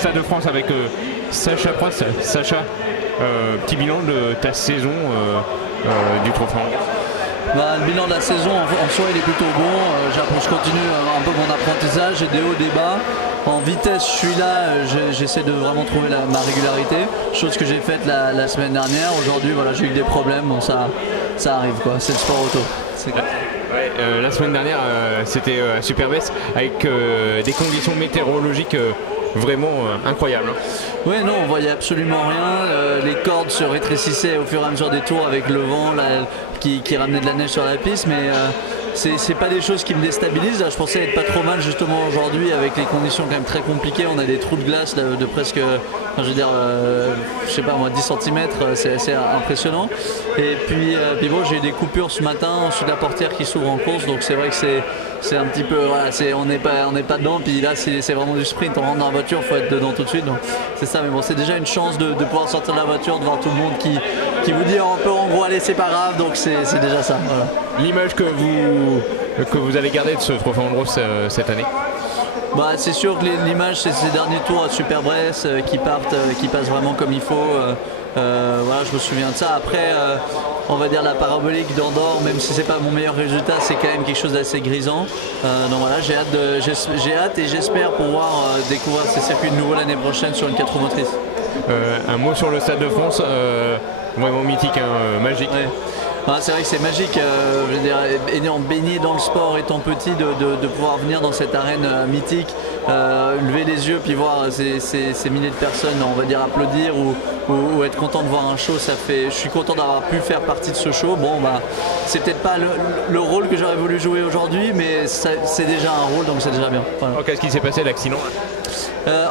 Stade de France avec Sacha Prost. Sacha, petit bilan de ta saison du Trophée en Bros. Le bilan de la saison en soi il est plutôt bon. Je continue un peu mon apprentissage, j'ai des hauts, des bas. En vitesse je suis là, j'essaie de vraiment trouver ma régularité, chose que j'ai faite la semaine dernière. Aujourd'hui voilà, j'ai eu des problèmes, bon, ça arrive quoi, c'est le sport auto. Ouais, la semaine dernière c'était à Superbès avec des conditions météorologiques vraiment incroyables. Oui, non, on voyait absolument rien. Les cordes se rétrécissaient au fur et à mesure des tours avec le vent qui ramenait de la neige sur la piste, mais c'est pas des choses qui me déstabilisent. Là, je pensais être pas trop mal justement aujourd'hui avec les conditions quand même très compliquées. On a des trous de glace là, de presque, je veux dire, je sais pas moi, 10 cm, c'est assez impressionnant. Et puis bon, j'ai eu des coupures ce matin ensuite de la portière qui s'ouvre en course, donc c'est vrai que c'est un petit peu, voilà, on n'est pas dedans, puis là c'est vraiment du sprint, on rentre dans la voiture, il faut être dedans tout de suite, donc c'est ça. Mais bon, c'est déjà une chance de pouvoir sortir de la voiture, de voir tout le monde qui vous dit un peu en gros allez c'est pas grave, donc c'est déjà ça. Voilà. L'image que vous allez garder de ce Trophée en Gros cette année? C'est sûr que l'image c'est ces derniers tours à Superbresse qui passent vraiment comme il faut. Voilà, je me souviens de ça. Après on va dire la parabolique d'Andorre, même si c'est pas mon meilleur résultat, c'est quand même quelque chose d'assez grisant. Donc voilà, j'ai hâte et j'espère pouvoir découvrir ces circuits de nouveau l'année prochaine sur une 4 roues motrices. Un mot sur le Stade de France, vraiment mythique, hein, magique. Ouais. C'est vrai que c'est magique, je veux dire, ayant baigné dans le sport étant petit, de pouvoir venir dans cette arène mythique, lever les yeux puis voir ces milliers de personnes, on va dire, applaudir ou être content de voir un show, je suis content d'avoir pu faire partie de ce show. Bon, c'est peut-être pas le rôle que j'aurais voulu jouer aujourd'hui, mais c'est déjà un rôle, donc c'est déjà bien. Voilà. Oh, qu'est-ce qui s'est passé, l'accident?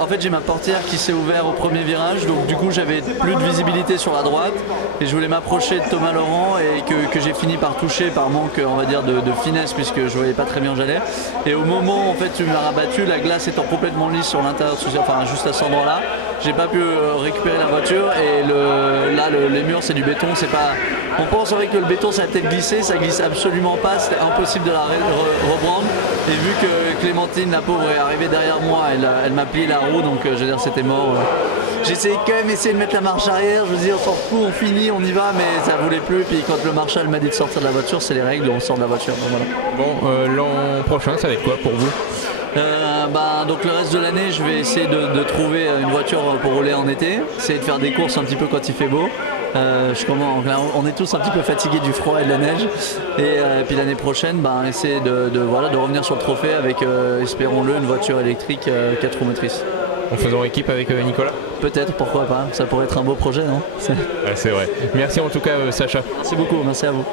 En fait, j'ai ma portière qui s'est ouverte au premier virage, donc du coup j'avais plus de visibilité sur la droite et je voulais m'approcher de Thomas Laurent et que j'ai fini par toucher par manque, on va dire, de finesse, puisque je voyais pas très bien où j'allais. Et au moment en fait où il m'a rabattu, la glace étant complètement lisse sur l'intérieur, enfin juste à cet endroit-là, j'ai pas pu récupérer la voiture et les murs c'est du béton, c'est pas. On pense vrai que le béton ça va peut-être glisser, ça glisse absolument pas, c'était impossible de la reprendre. Et vu que Clémentine, la pauvre, est arrivée derrière moi, elle m'a plié la roue, donc je veux dire c'était mort. J'ai essayé quand même de mettre la marche arrière, je veux dire on s'en fout, on finit, on y va, mais ça voulait plus. Puis quand le marshal m'a dit de sortir de la voiture, c'est les règles, on sort de la voiture. Donc voilà. Bon, l'an prochain, ça va être quoi pour vous? Donc le reste de l'année, je vais essayer de trouver une voiture pour rouler en été, essayer de faire des courses un petit peu quand il fait beau. On est tous un petit peu fatigués du froid et de la neige, et puis l'année prochaine essayer de revenir sur le trophée avec, espérons-le, une voiture électrique 4 roues motrices. En faisant équipe avec Nicolas? Peut-être, pourquoi pas, ça pourrait être un beau projet, non? C'est vrai. Merci en tout cas Sacha. Merci beaucoup, merci à vous.